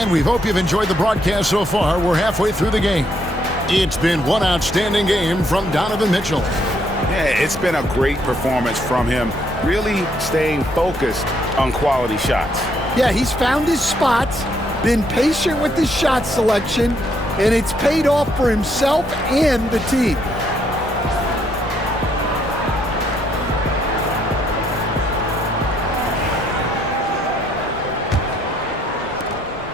And we hope you've enjoyed the broadcast so far. We're halfway through the game. It's been one outstanding game from Donovan Mitchell. Yeah, it's been a great performance from him, really staying focused on quality shots. Yeah, he's found his spots, been patient with his shot selection, and it's paid off for himself and the team.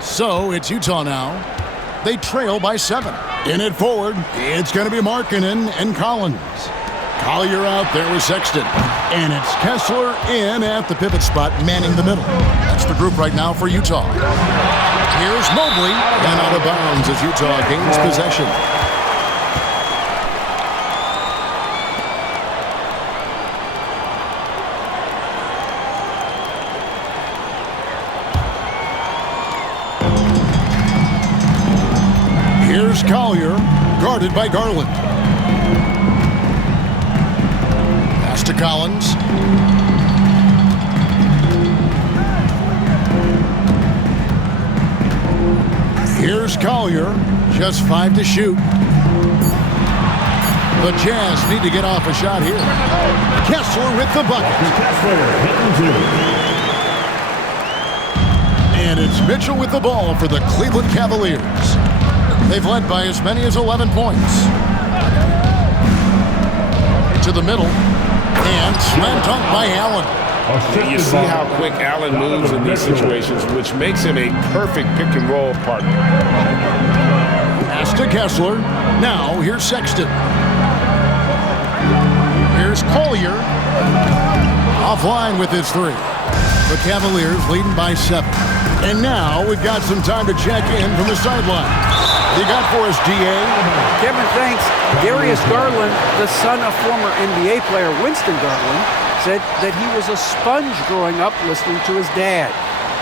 So it's Utah now. They trail by 7. In it forward, it's going to be Markkanen and Collins. Collier out there with Sexton. And it's Kessler in at the pivot spot, manning the middle. That's the group right now for Utah. Here's Mobley, and out of bounds as Utah gains possession. Here's Collier, guarded by Garland. Pass to Collins. Here's Collier, just 5 to shoot. The Jazz need to get off a shot here. Kessler with the bucket. And it's Mitchell with the ball for the Cleveland Cavaliers. They've led by as many as 11 points. To the middle. And slam dunk by Allen. You see how quick Allen moves in these situations, which makes him a perfect pick-and-roll partner. Pass to Kessler. Now, here's Sexton. Here's Collier. Offline with his 3. The Cavaliers leading by 7. And now we've got some time to check in from the sideline. You got for us, DA? Kevin, thanks. Darius Garland, the son of former NBA player Winston Garland, said that he was a sponge growing up listening to his dad.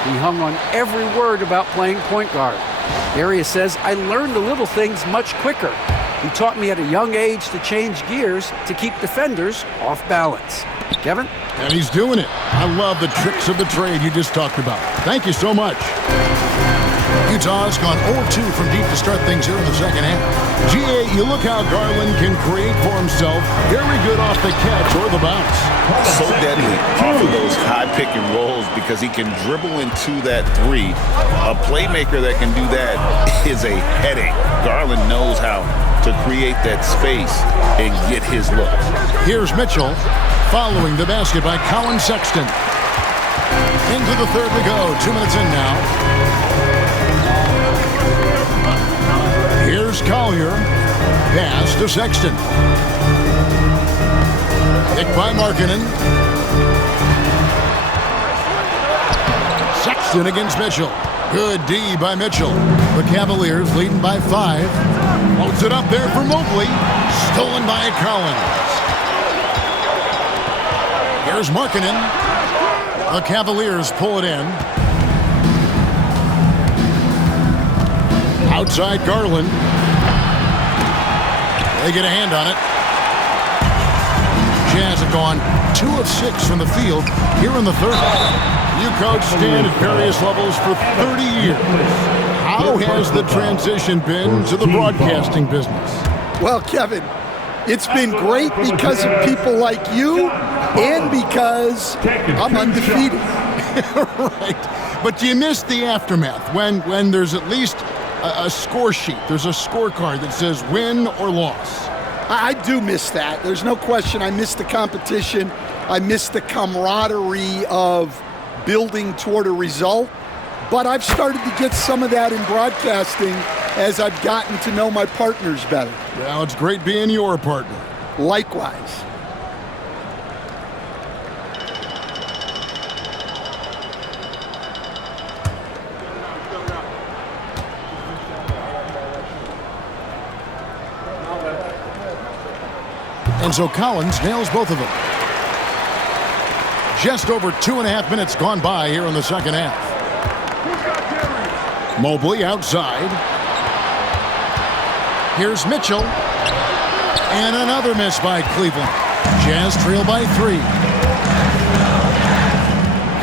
He hung on every word about playing point guard. Darius says, I learned the little things much quicker. He taught me at a young age to change gears to keep defenders off balance. Kevin? And he's doing it. I love the tricks of the trade you just talked about. Thank you so much. Utah has gone 0-2 from deep to start things here in the second half. GA, you look how Garland can create for himself. Very good off the catch or the bounce. So deadly off of those high pick and rolls because he can dribble into that 3. A playmaker that can do that is a headache. Garland knows how to create that space and get his look. Here's Mitchell following the basket by Colin Sexton. Into the third we go. 2 minutes in now. Here's Collier. Pass to Sexton. Picked by Markkanen. Sexton against Mitchell. Good D by Mitchell. The Cavaliers leading by 5. Loads it up there for Mobley. Stolen by Collins. Here's Markkanen. The Cavaliers pull it in. Outside Garland. They get a hand on it. Jazz have gone 2 of 6 from the field here in the third. You coach Stan at various levels for 30 years. How has the transition been to the broadcasting business? Well, Kevin, it's been great because of people like you and because I'm undefeated. Right. But do you miss the aftermath when there's at least a score sheet? There's a scorecard that says win or loss. I do miss that. There's no question. I miss the competition. I miss the camaraderie of building toward a result. But I've started to get some of that in broadcasting as I've gotten to know my partners better. Well, it's great being your partner. Likewise. And so Collins nails both of them. Just over 2.5 minutes gone by here in the second half. Mobley outside. Here's Mitchell. And another miss by Cleveland. Jazz trail by 3.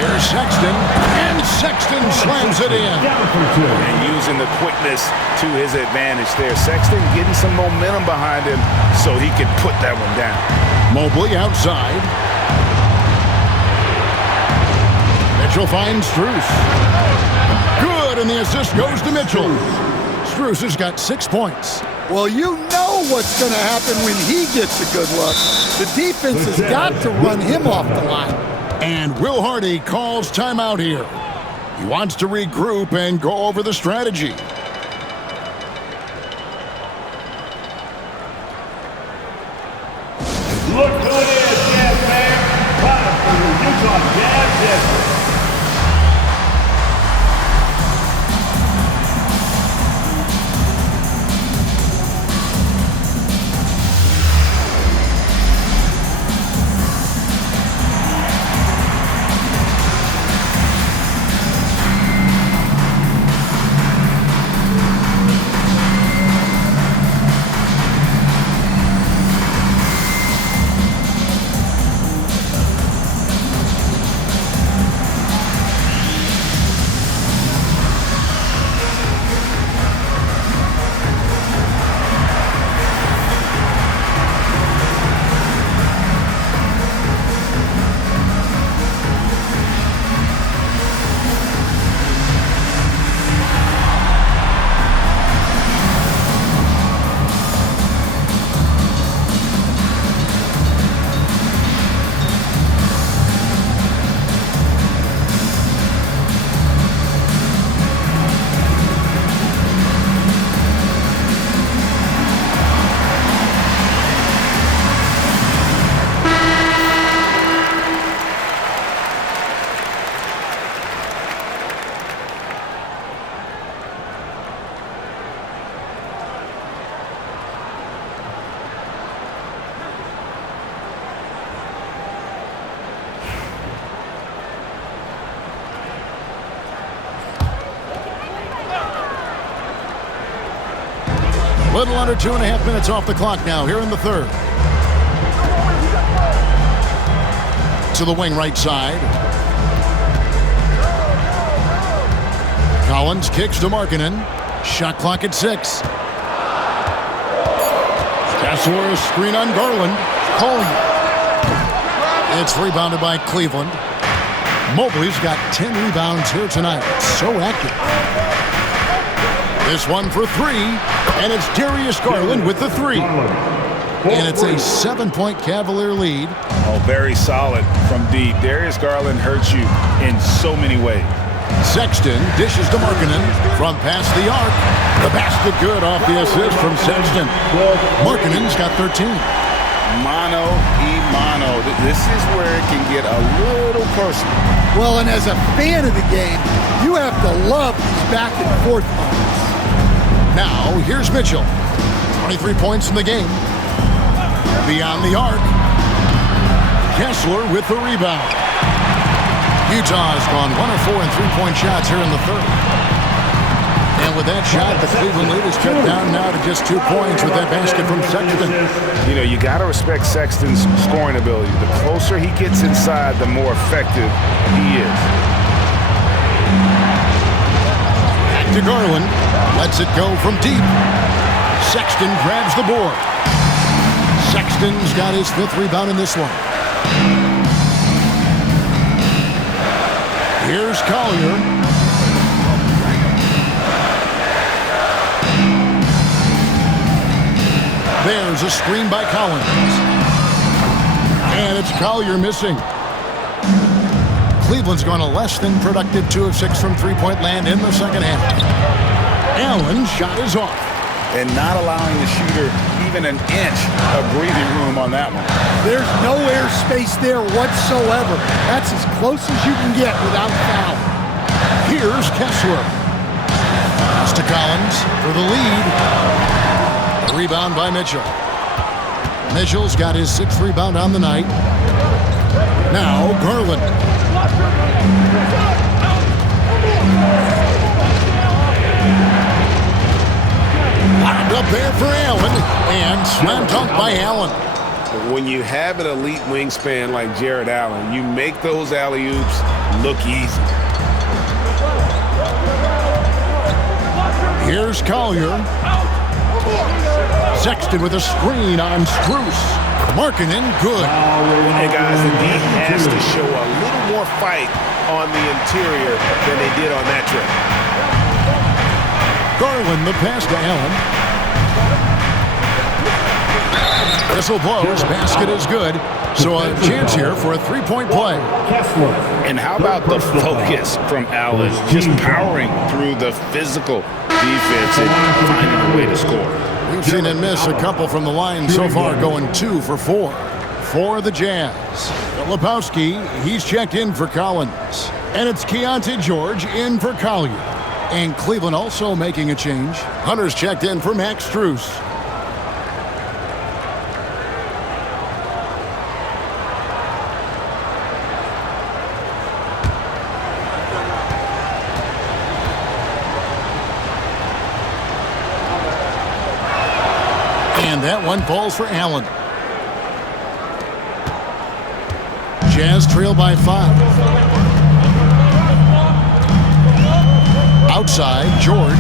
Here's Sexton, and Sexton slams it in. And using the quickness to his advantage there. Sexton getting some momentum behind him so he can put that one down. Mobley outside. Mitchell finds Strus. Good, and the assist goes to Mitchell. Strus has got 6 points. Well, you know what's going to happen when he gets a good look. The defense has got to run him off the line. And Will Hardy calls timeout here. He wants to regroup and go over the strategy. Look who it is, Jazz man. Product from the Utah Jazz. Little under 2.5 minutes off the clock now here in the third. To the wing right side. Collins kicks to Markkanen. Shot clock at 6. Kessler screen on Garland. Calling. It's rebounded by Cleveland. Mobley's got 10 rebounds here tonight. So active. This one for 3, and it's Darius Garland with the 3. And it's a 7-point Cavalier lead. Oh, very solid from deep. Darius Garland hurts you in so many ways. Sexton dishes to Markkanen from past the arc. The basket good off the assist from Sexton. Markkanen's got 13. Mano y mano. This is where it can get a little personal. Well, and as a fan of the game, you have to love these back and forth moments. Now, here's Mitchell. 23 points in the game. Beyond the arc. Kessler with the rebound. Utah has gone 1 of 4 in three-point shots here in the third. And with that shot, the Cleveland lead is cut down now to just 2 points with that basket from Sexton. You know, you got to respect Sexton's scoring ability. The closer he gets inside, the more effective he is. Back to Garland. Lets it go from deep. Sexton grabs the board. Sexton's got his 5th rebound in this one. Here's Collier. There's a screen by Collins. And it's Collier missing. Cleveland's gone a less than productive 2 of 6 from three-point land in the second half. Allen's shot is off. And not allowing the shooter even an inch of breathing room on that one. There's no airspace there whatsoever. That's as close as you can get without foul. Here's Kessler. Pass to Collins for the lead. A rebound by Mitchell. Mitchell's got his 6th rebound on the night. Now Garland. Lobbed up there for Allen, and slam dunk by Allen. But when you have an elite wingspan like Jared Allen, you make those alley-oops look easy. Here's Collier. Sexton with a screen on Strus. Markkanen, good. Hey, guys, the D has to show a little more fight on the interior than they did on that trip. Garland, the pass to Allen. Whistle blows. Basket is good. So a chance here for a three-point play. And how about the focus from Allen? Just powering through the physical defense and finding a way to score. We've seen him miss a couple from the line so far, going 2 for 4 for the Jazz. Filipowski, he's checked in for Collins. And it's Keontae George in for Collier. And Cleveland also making a change. Hunter's checked in for Max Strus. And that one falls for Allen. Jazz trail by 5. Outside, George.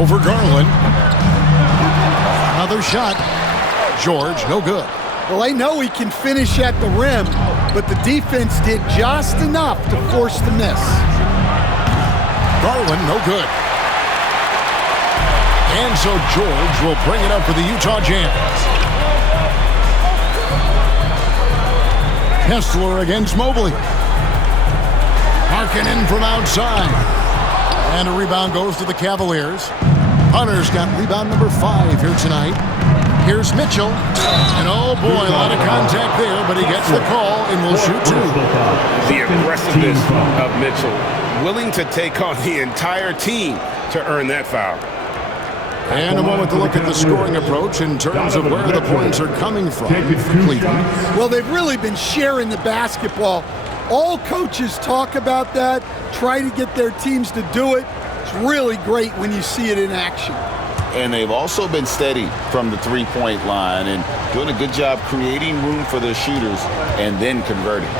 Over Garland. Another shot. George, no good. Well, they know he can finish at the rim, but the defense did just enough to force the miss. Garland, no good. And so George will bring it up for the Utah Jazz. Kessler against Mobley. Markkanen from outside. And a rebound goes to the Cavaliers. Hunter's got rebound number 5 here tonight. Here's Mitchell. And oh boy, a lot of contact there, but he gets the call and will shoot 2. The aggressiveness of Mitchell, willing to take on the entire team to earn that foul. And a moment to look at the scoring approach in terms of where the points are coming from for Cleveland. Well, they've really been sharing the basketball. All coaches talk about that, try to get their teams to do it. It's really great when you see it in action. And they've also been steady from the three-point line and doing a good job creating room for their shooters and then converting.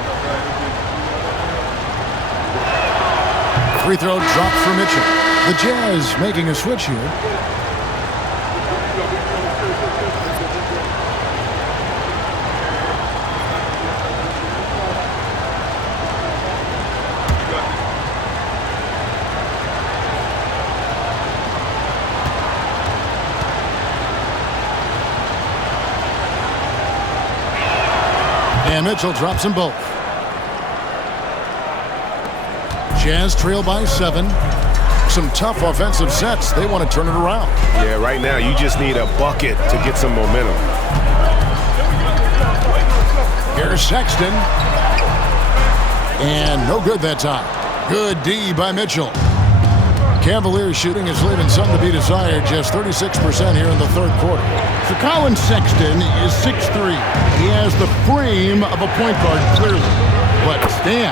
Free throw dropped for Mitchell. The Jazz making a switch here. And Mitchell drops them both. Jazz trail by 7. Some tough offensive sets. They want to turn it around. Yeah, right now you just need a bucket to get some momentum. Here's Sexton. And no good that time. Good D by Mitchell. Cavaliers shooting is leaving some to be desired. Just 36% here in the third quarter. So Colin Sexton is 6'3". He has the frame of a point guard, clearly. But Stan,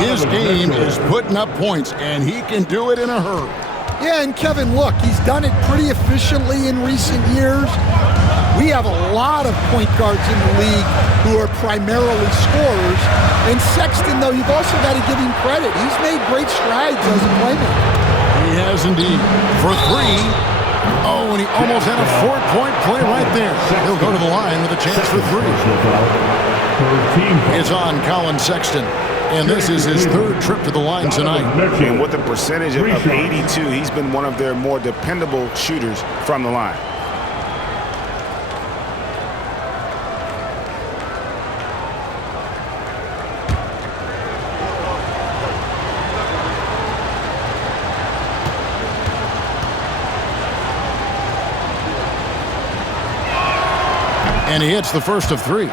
his game is putting up points, and he can do it in a hurry. Yeah, and Kevin, look, he's done it pretty efficiently in recent years. We have a lot of point guards in the league who are primarily scorers. And Sexton, though, you've also got to give him credit. He's made great strides as a playmaker. He has indeed. For 3. Oh, and he almost had a 4-point play right there. He'll go to the line with a chance for 3. It's on Colin Sexton. And this is his 3rd trip to the line tonight. And with a percentage of 82, he's been one of their more dependable shooters from the line. And he hits the first of 3.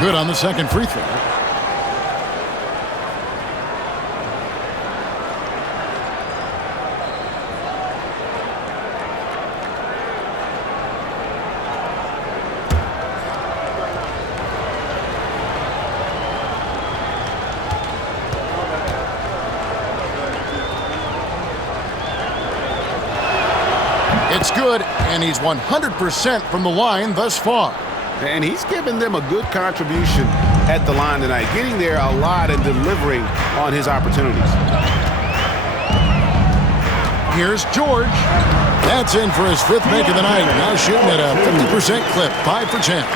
Good on the second free throw. It's good, and he's 100% from the line thus far. And he's given them a good contribution at the line tonight, getting there a lot and delivering on his opportunities. Here's George. That's in for his 5th make of the night. Now shooting at a 50% clip, 5 for 10.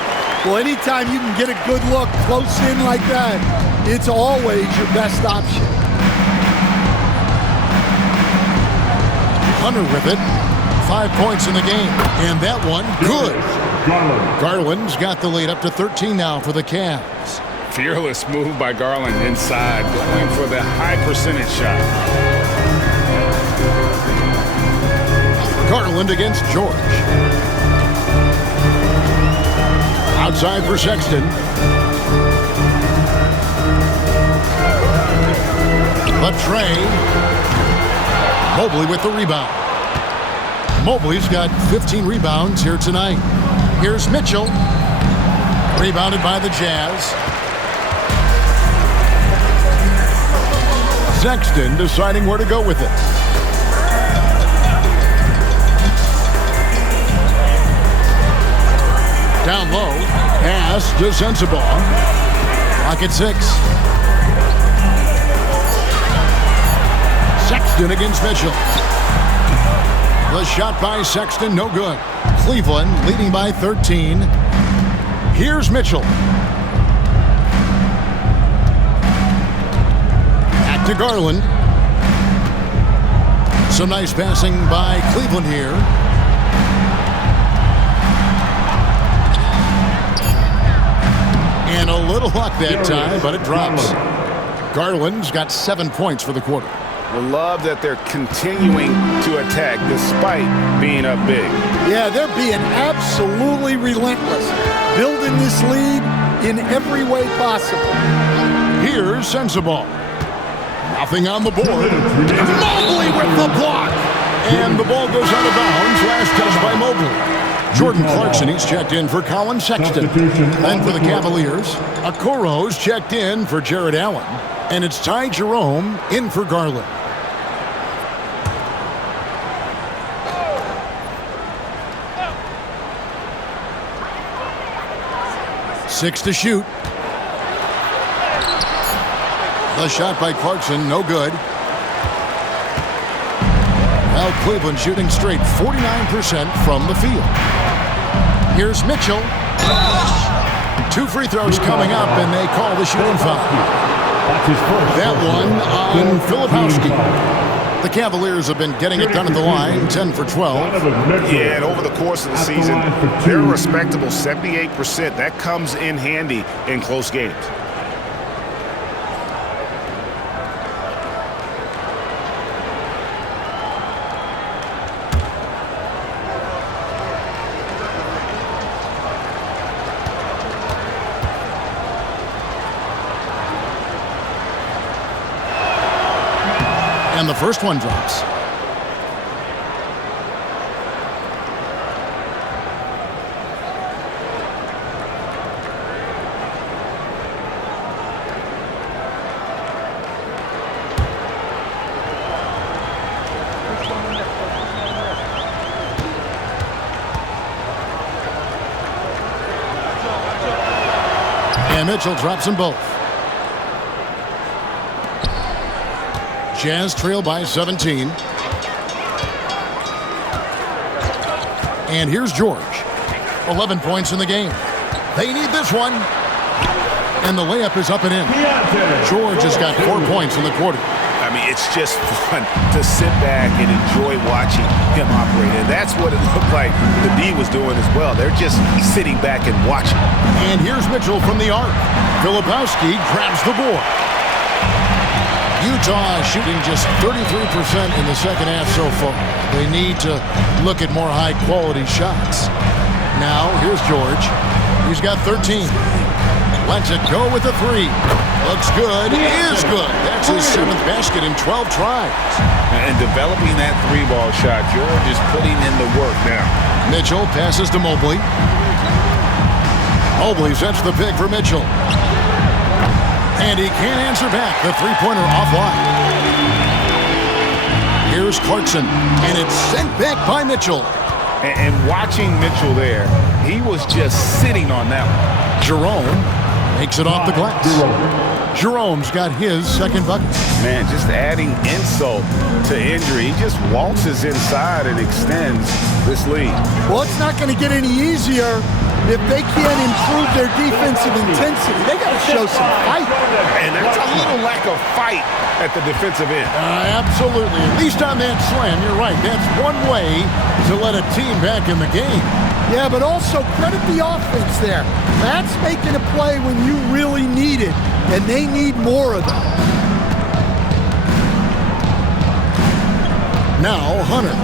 Well, anytime you can get a good look close in like that, it's always your best option. Hunter with it. 5 points in the game. And that one, good. Garland's got the lead up to 13 now for the Cavs. Fearless move by Garland inside, going for the high percentage shot. Garland against George. Outside for Sexton. Latrey. Mobley with the rebound. Mobley's got 15 rebounds here tonight. Here's Mitchell. Rebounded by the Jazz. Sexton deciding where to go with it. Down low. Pass to Sensabaugh. Lock at 6. Sexton against Mitchell. The shot by Sexton, no good. Cleveland leading by 13. Here's Mitchell. Back to Garland. Some nice passing by Cleveland here. And a little luck that time, but it drops. Garland's got 7 points for the quarter. I love that they're continuing to attack despite being up big. Yeah, they're being absolutely relentless, building this lead in every way possible. Here's Sensabaugh. Nothing on the board. Mobley with the block. And the ball goes out of bounds. Last touch by Mobley. Jordan Clarkson, he's checked in for Colin Sexton. Then for the Cavaliers, Okoro's checked in for Jared Allen. And it's Ty Jerome in for Garland. Six to shoot. The shot by Clarkson, no good. Now Cleveland shooting straight 49% from the field. Here's Mitchell. 2 free throws coming up, and they call the shooting foul. That one on Filipowski. The Cavaliers have been getting it done at the line, 10 for 12. Yeah, and over the course of the season, they're a respectable 78%. That comes in handy in close games. And the first one drops. And Mitchell drops them both. Jazz trail by 17. And here's George. 11 points in the game. They need this one. And the layup is up and in. George has got 4 points in the quarter. I mean, it's just fun to sit back and enjoy watching him operate. And that's what it looked like the D was doing as well. They're just sitting back and watching. And here's Mitchell from the arc. Filipowski grabs the board. Utah shooting just 33% in the second half so far. They need to look at more high-quality shots. Now, here's George. He's got 13. Lets it go with a 3. Looks good. Is good. That's his 7th basket in 12 tries. And developing that 3-ball shot, George is putting in the work now. Mitchell passes to Mobley. Mobley sets the pick for Mitchell. And he can't answer back. The 3-pointer offline. Here's Clarkson. And it's sent back by Mitchell. And watching Mitchell there, he was just sitting on that one. Jerome makes it off the glass. Jerome's got his second bucket. Man, just adding insult to injury. He just waltzes inside and extends this lead. Well, it's not going to get any easier if they can't improve their defensive intensity. They got to show some fight. And there's a little lack of fight at the defensive end. Absolutely. At least on that slam, you're right. That's one way to let a team back in the game. Yeah, but also credit the offense there. That's making a play when you really need it, and they need more of them. Now Hunter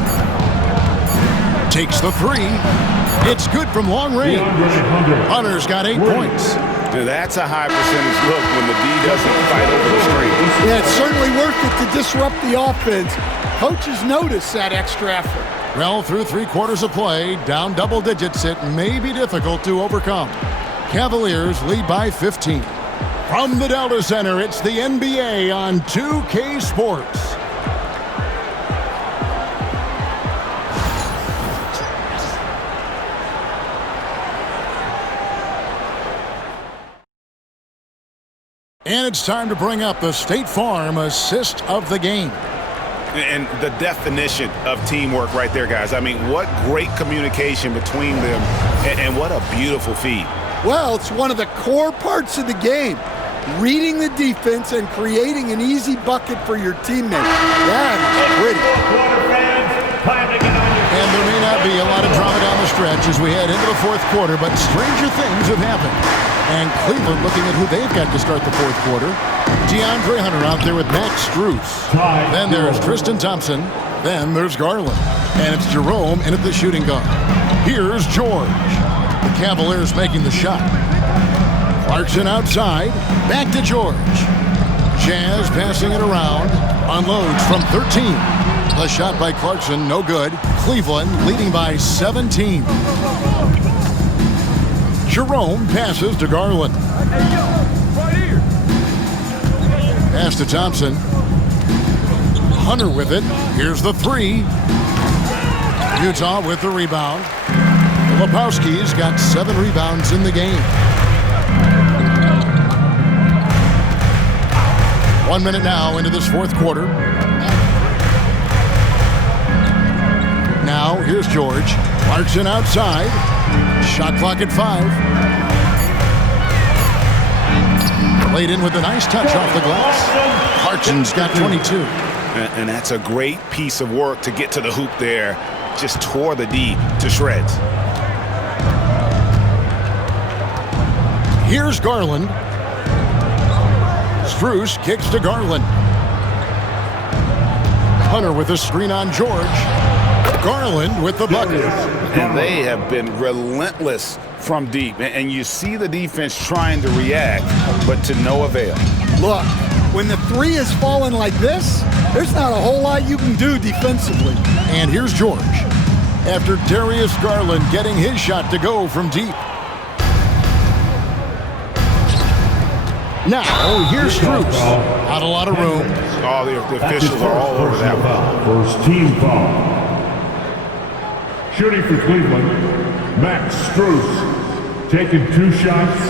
takes the three. It's good from long range. Hunter's got 8 points. Now that's a high percentage look when the D doesn't fight over the screen. Yeah, it's certainly worth it to disrupt the offense. Coaches notice that extra effort. Well, through 3 quarters of play, down double digits, it may be difficult to overcome. Cavaliers lead by 15. From the Delta Center, it's the NBA on 2K Sports. And it's time to bring up the State Farm assist of the game. And the definition of teamwork right there, guys. I mean, what great communication between them, and what a beautiful feed. Well, it's one of the core parts of the game. Reading the defense and creating an easy bucket for your teammate. That is pretty. And there may not be a lot of drama down the stretch as we head into the fourth quarter, but stranger things have happened. And Cleveland looking at who they've got to start the fourth quarter. DeAndre Hunter out there with Max Strus. Then there's Tristan Thompson. Then there's Garland. And it's Jerome in at the shooting guard. Here's George. The Cavaliers making the shot. Clarkson outside. Back to George. Jazz passing it around. Unloads from 13. The shot by Clarkson, no good. Cleveland leading by 17. Jerome passes to Garland. Pass to Thompson. Hunter with it. Here's the three. Utah with the rebound. Lepowski's got 7 rebounds in the game. 1 minute now into this fourth quarter. Now here's George. Clarkson outside. Shot clock at 5. Laid in with a nice touch off the glass. Clarkson's got 22. And that's a great piece of work to get to the hoop there. Just tore the D to shreds. Here's Garland. Strus kicks to Garland. Hunter with a screen on George. Garland with the bucket. And they have been relentless from deep. And you see the defense trying to react, but to no avail. Look, when the three is falling like this, there's not a whole lot you can do defensively. And here's George. After Darius Garland getting his shot to go from deep. Now, here's Strus. Not a lot of room. Oh, the officials are all over that one. First team foul. Shooting for Cleveland, Max Strus, taking 2 shots.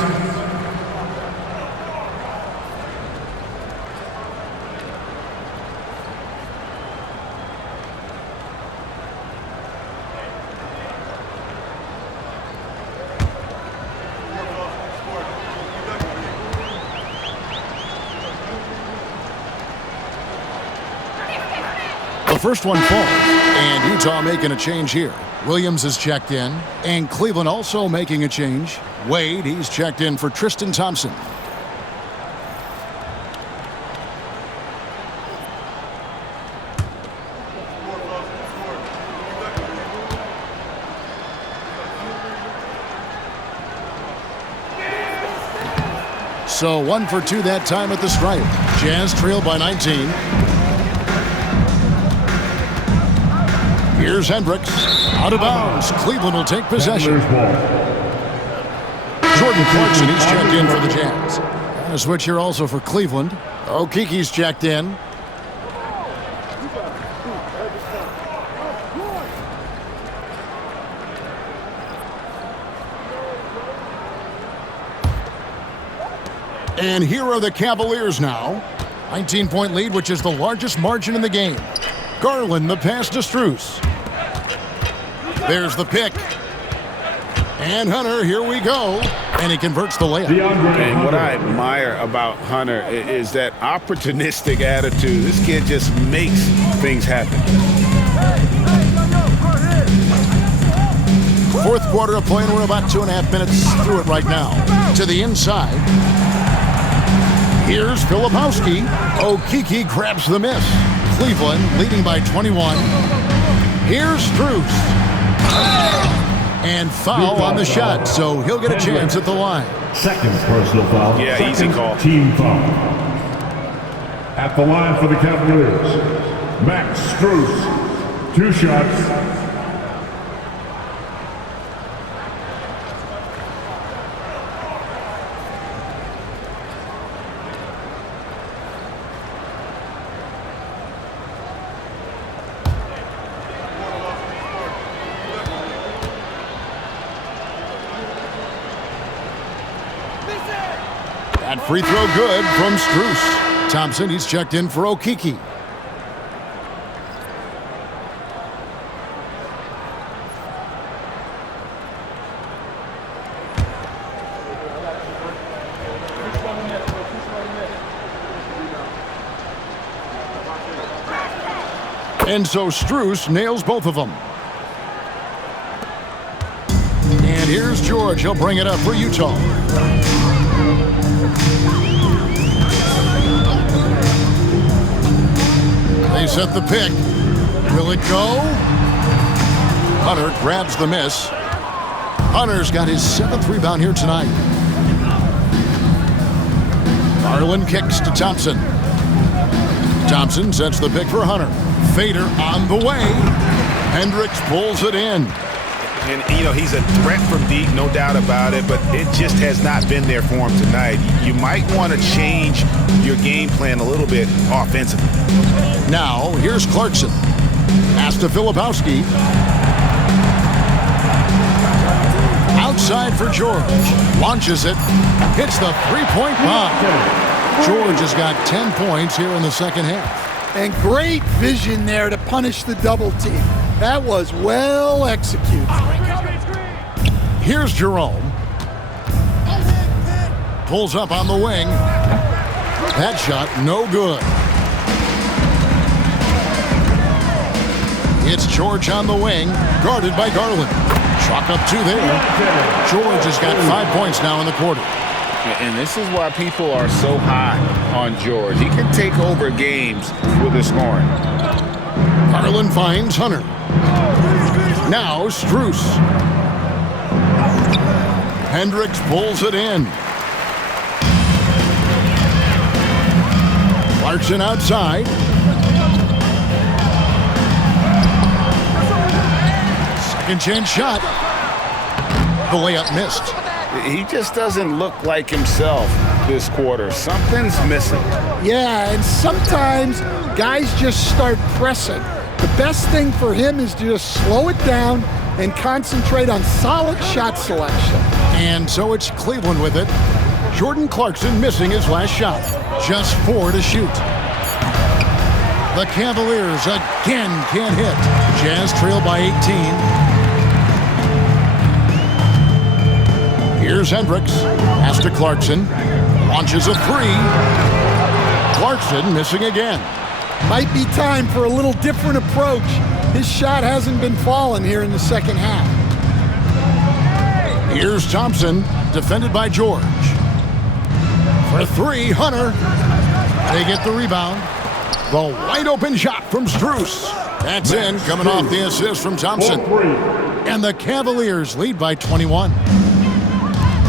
The first one falls, and Utah making a change here. Williams is checked in, and Cleveland also making a change. Wade, he's checked in for Tristan Thompson. So 1 for 2 that time at the stripe. Jazz trail by 19. Here's Hendricks. Out of bounds. Cleveland will take possession. Jordan Clarkson, he's checked in for the Jazz. And a switch here also for Cleveland. Okiki's checked in. And here are the Cavaliers now. 19-point lead, which is the largest margin in the game. Garland, the pass to Strus. There's the pick. And Hunter, here we go. And he converts the layup. And what I admire about Hunter is that opportunistic attitude. This kid just makes things happen. Fourth quarter of play, and we're about 2.5 minutes through it right now. To the inside. Here's Filipowski. Okeke grabs the miss. Cleveland leading by 21. Here's Strus. And foul on the shot, so he'll get a chance at the line. Second personal foul. Yeah, Second easy call. Team foul. At the line for the Cavaliers, Max Strus. 2 shots. That free throw good from Strus. Thompson, he's checked in for Okeke. And so Strus nails both of them. And here's George. He'll bring it up for Utah. They set the pick. Will it go? Hunter grabs the miss. Hunter's got his 7th rebound here tonight. Garland kicks to Thompson. Thompson sets the pick for Hunter. Fader on the way. Hendricks pulls it in. And, you know, he's a threat from deep, no doubt about it, but it just has not been there for him tonight. You might want to change your game plan a little bit offensively. Now, here's Clarkson. Pass to Filipowski. Outside for George. Launches it. Hits the three-point bomb. George has got 10 points here in the second half. And great vision there to punish the double team. That was well executed. Here's Jerome. Pulls up on the wing. That shot, no good. It's George on the wing, guarded by Garland. Chalk up 2 there. George has got 5 points now in the quarter. And this is why people are so high on George. He can take over games with his scoring. Garland finds Hunter. Now Strus. Hendricks pulls it in. Clarkson outside. Second chance shot. The layup missed. He just doesn't look like himself this quarter. Something's missing. Yeah, and sometimes guys just start pressing. The best thing for him is to just slow it down and concentrate on solid shot selection. And so it's Cleveland with it. Jordan Clarkson missing his last shot. Just 4 to shoot. The Cavaliers again can't hit. Jazz trail by 18. Here's Hendricks. Pass to Clarkson. Launches a 3. Clarkson missing again. Might be time for a little different approach. His shot hasn't been falling here in the second half. Here's Thompson, defended by George. For 3, Hunter. They get the rebound. The wide open shot from Strus. That's in, coming off the assist from Thompson. And the Cavaliers lead by 21.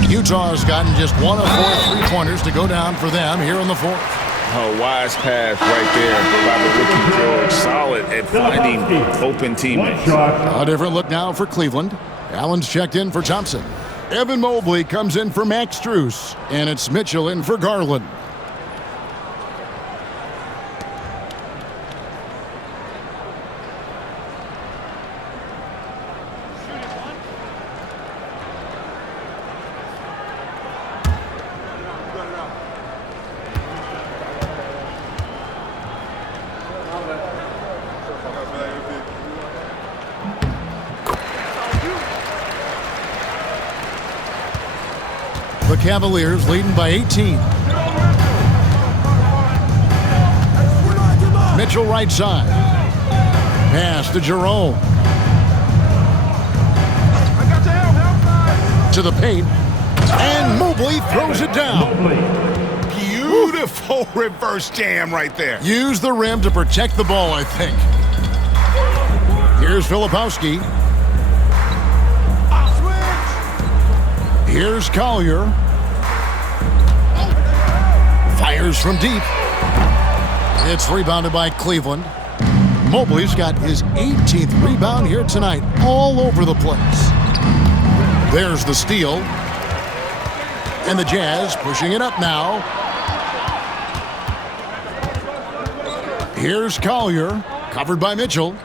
Utah has gotten just 1 of 4 3-pointers to go down for them here in the fourth. A wise pass right there by the rookie George. Solid at finding open teammates. A different look now for Cleveland. Allen's checked in for Thompson. Evan Mobley comes in for Max Strus. And it's Mitchell in for Garland. Cavaliers leading by 18. Mitchell right side. Pass to Jerome. To the paint. And Mobley throws it down. Beautiful reverse jam right there. Use the rim to protect the ball, I think. Here's Filipowski. Here's Collier. Fires from deep. It's rebounded by Cleveland. Mobley's got his 18th rebound here tonight, all over the place. There's the steal. And the Jazz pushing it up now. Here's Collier, covered by Mitchell.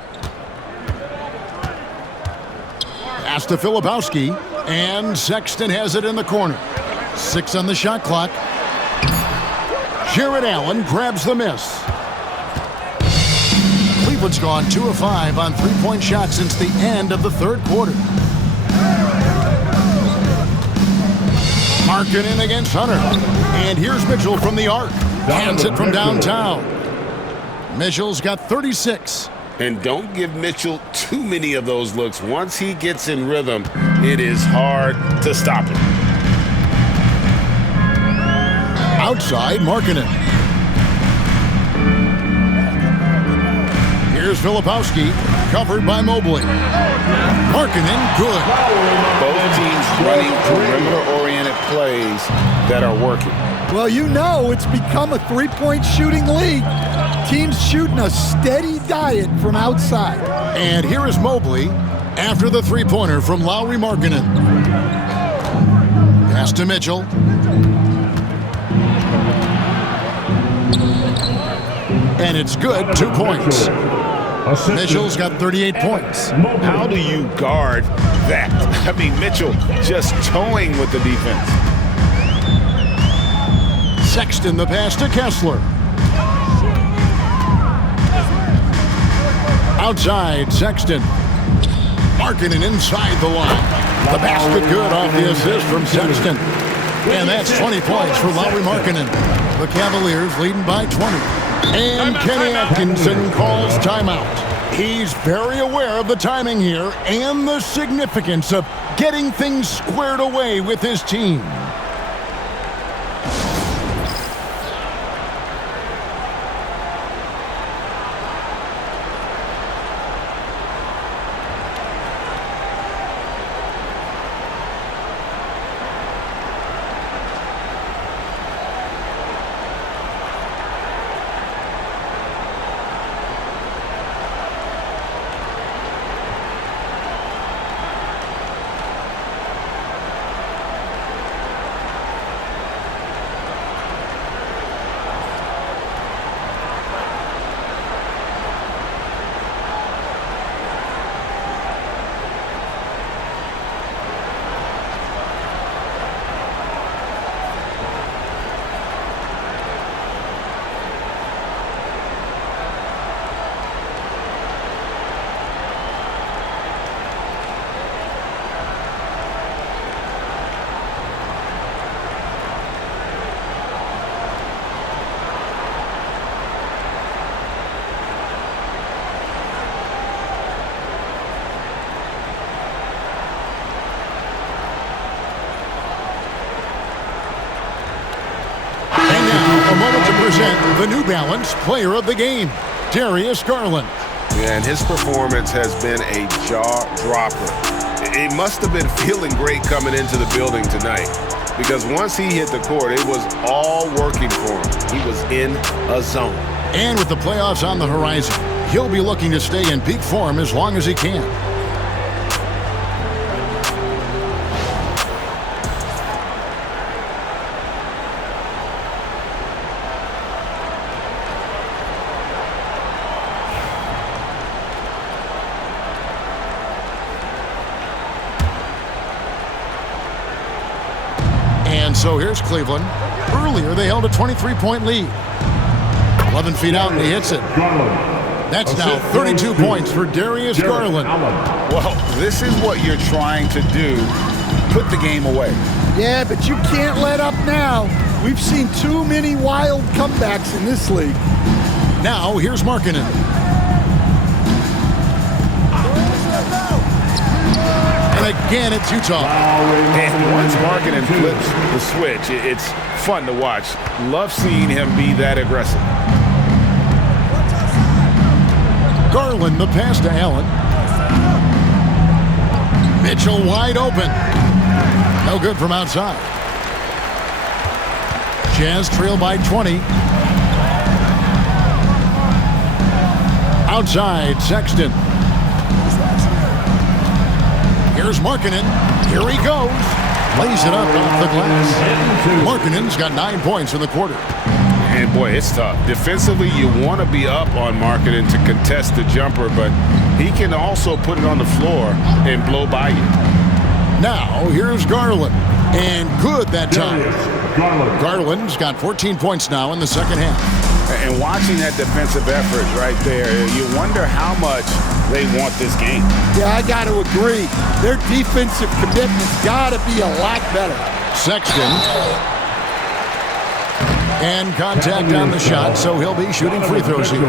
Pass to Filipowski, and Sexton has it in the corner. 6 on the shot clock. Jared Allen grabs the miss. Cleveland's gone 2 of 5 on three-point shots since the end of the third quarter. Markkanen against Hunter. And here's Mitchell from the arc. Hands it from downtown. Mitchell's got 36. And don't give Mitchell too many of those looks. Once he gets in rhythm, it is hard to stop him. Outside, Markkanen. Here's Filipowski, covered by Mobley. Markkanen, good. Both teams running perimeter-oriented plays that are working. Well, you know it's become a three-point shooting league. Teams shooting a steady diet from outside. And here is Mobley after the three-pointer from Lauri Markkanen. Pass to Mitchell. And it's good, 2 points. Mitchell's got 38 points. How do you guard that? I mean, Mitchell just towing with the defense. Sexton the pass to Kessler. Outside, Sexton. Markkanen inside the line. The basket good off the assist from Sexton. And that's 20 points for Lauri Markkanen. The Cavaliers leading by 20. And Kenny Atkinson calls timeout. He's very aware of the timing here and the significance of getting things squared away with his team. The New Balance Player of the Game, Darius Garland. And his performance has been a jaw-dropper. It must have been feeling great coming into the building tonight, because once he hit the court, it was all working for him. He was in a zone. And with the playoffs on the horizon, he'll be looking to stay in peak form as long as he can. So here's Cleveland. Earlier, they held a 23-point lead. 11 feet out, and he hits it. That's now 32 points for Darius Garland. Well, this is what you're trying to do put the game away. Yeah, but you can't let up now. We've seen too many wild comebacks in this league. Now, here's Markkanen. And again, it's Utah. And once Markkanen flips the switch, it's fun to watch. Love seeing him be that aggressive. Garland, the pass to Allen. Mitchell wide open. No good from outside. Jazz trail by 20. Outside, Sexton. Here's Markkanen. Here he goes. Lays it up off the glass. Markkanen's got 9 points in the quarter. And boy, it's tough. Defensively, you want to be up on Markkanen to contest the jumper, but he can also put it on the floor and blow by you. Now, here's Garland. And good that time. Garland's got 14 points now in the second half. And watching that defensive effort right there, you wonder how much they want this game. Yeah, I got to agree. Their defensive commitment's got to be a lot better. Sexton. And contact on the shot, so he'll be shooting free throws here.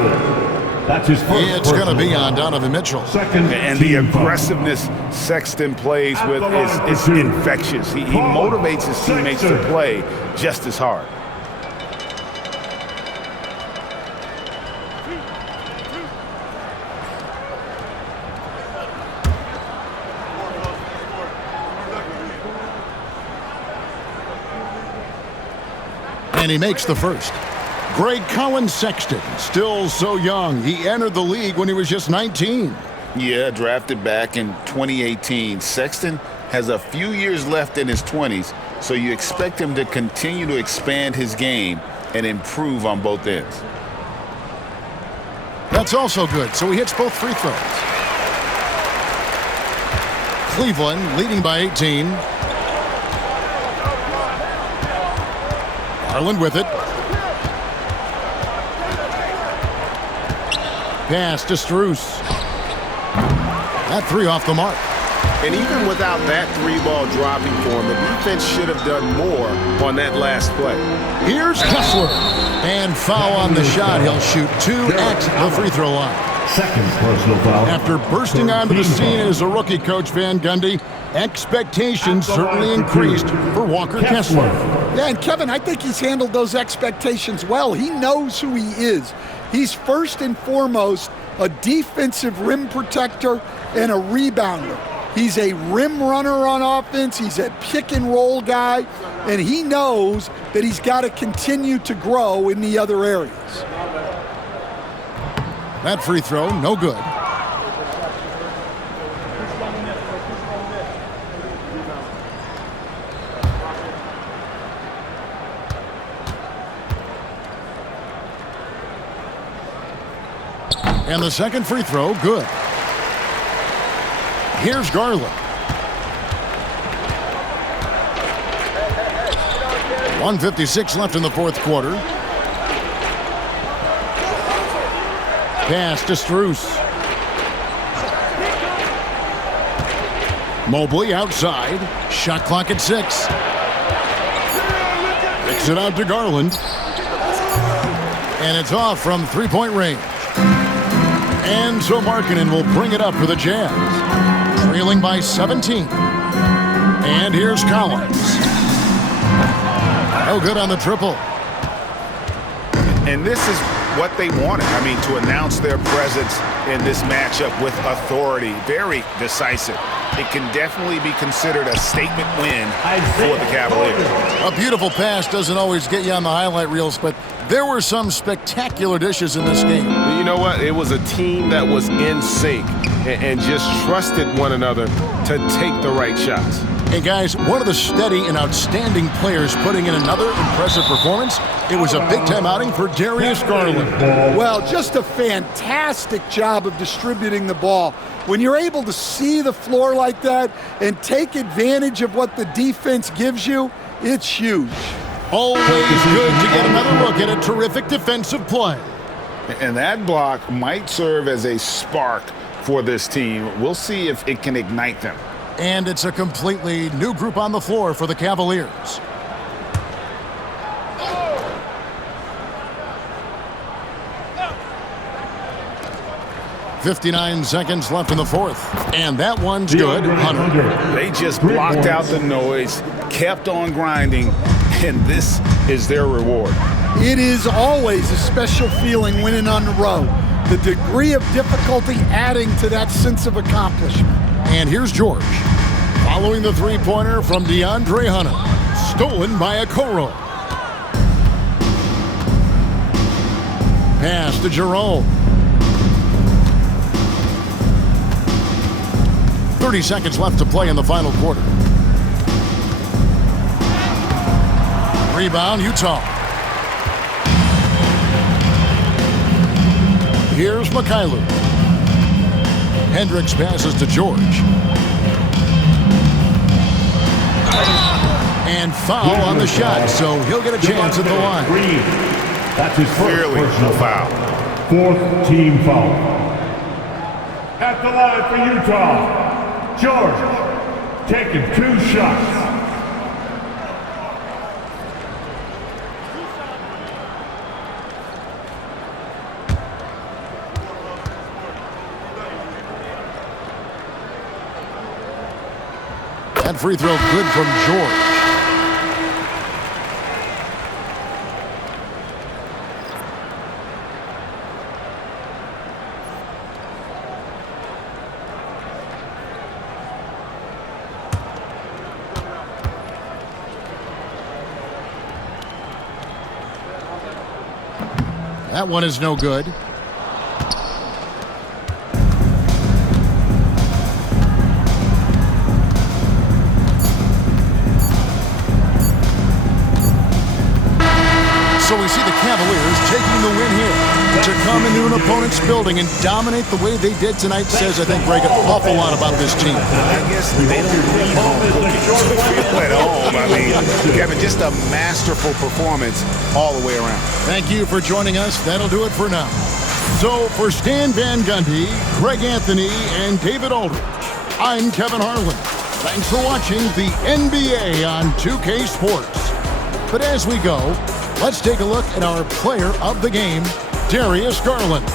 That's his first. It's going to be on Donovan Mitchell. And the aggressiveness Sexton plays with is infectious. He motivates his teammates to play just as hard. And he makes the first. Greg Collins Sexton, still so young. He entered the league when he was just 19. Yeah, drafted back in 2018. Sexton has a few years left in his 20s, so you expect him to continue to expand his game and improve on both ends. That's also good, so he hits both free throws. Cleveland leading by 18. Garland with it. Pass to Strus. That three off the mark. And even without that three ball dropping for him, the defense should have done more on that last play. Here's Kessler. And foul on the shot. He'll shoot 2 at the free throw line. Second personal foul. After bursting onto the scene as a rookie, Coach Van Gundy, expectations certainly increased for Walker Kessler. Yeah, and Kevin, I think he's handled those expectations well. He knows who he is. He's first and foremost a defensive rim protector and a rebounder. He's a rim runner on offense. He's a pick and roll guy, and he knows that he's got to continue to grow in the other areas. That free throw, no good. And the second free throw, good. Here's Garland. 1:56 left in the fourth quarter. Pass to Strus. Mobley outside. Shot clock at 6. Kicks it out to Garland. And it's off from three-point range. And so Markkanen will bring it up for the Jazz. Trailing by 17. And here's Collins. No good on the triple. And this is what they wanted. I mean, to announce their presence in this matchup with authority. Very decisive. It can definitely be considered a statement win for the Cavaliers. A beautiful pass doesn't always get you on the highlight reels, but there were some spectacular dishes in this game. You know what? It was a team that was in sync and just trusted one another to take the right shots. And guys, one of the steady and outstanding players putting in another impressive performance. It was a big-time outing for Darius Garland. Well, just a fantastic job of distributing the ball. When you're able to see the floor like that and take advantage of what the defense gives you, it's huge. Always good to get another look at a terrific defensive play. And that block might serve as a spark for this team. We'll see if it can ignite them. And it's a completely new group on the floor for the Cavaliers. .59 seconds left in the fourth. And that one's good. Hunter. They just blocked out the noise, kept on grinding, and this is their reward. It is always a special feeling winning on the road. The degree of difficulty adding to that sense of accomplishment. And here's George. Following the three-pointer from DeAndre Hunter. Stolen by Okoro. Pass to Jerome. 30 seconds left to play in the final quarter. Rebound, Utah. Here's Mikhailuk. Hendricks passes to George. And foul on the shot, so he'll get a chance at the line. That's his Clearly no foul. Fourth team foul. At the line for Utah, George, taking 2 shots. That free throw good from George. That one is no good. So we see the Cavaliers taking the win here. To come into an opponent's building and dominate the way they did tonight says, I think, Greg, an awful lot about this team. I guess they don't need home cooking to feel at home. I mean, Kevin, just a masterful performance all the way around. Thank you for joining us. That'll do it for now. So for Stan Van Gundy, Greg Anthony, and David Aldridge, I'm Kevin Harlan. Thanks for watching the NBA on 2K Sports. But as we go, let's take a look at our player of the game, Darius Garland.